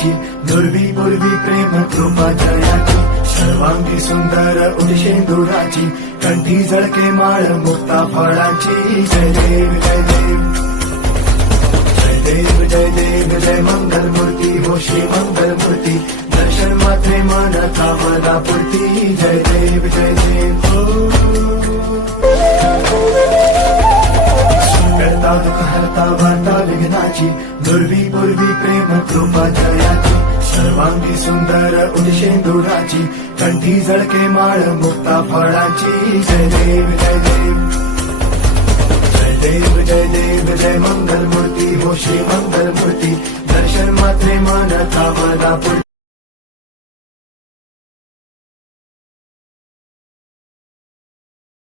जयाची, दुर्वी पूर्वी प्रेम कृपा जयाची, सर्वांगी सुंदर उडशेंदुराची, कंठी झळके माळ मुक्ता फळाची. जय देव जय देव जय देव जय देव जय मंगल मूर्ती हो श्री मंगल मूर्ती, दर्शन मात्रे मन कामना पूर्ती. जय देव जय देव करता दुःख हरता वार्ता विघ्नाची, दुर्वी पूर्वी प्रेम कृपा जयाची, सर्वांगी सुंदर उडशेंदुराची, कंठी झळके माळ मुक्ता फळाची. जय देव जय देव जय देव जय देव जय मंगल मूर्ती हो श्री मंगल मूर्ती, दर्शन मात्रे मन कामना पूर्ती.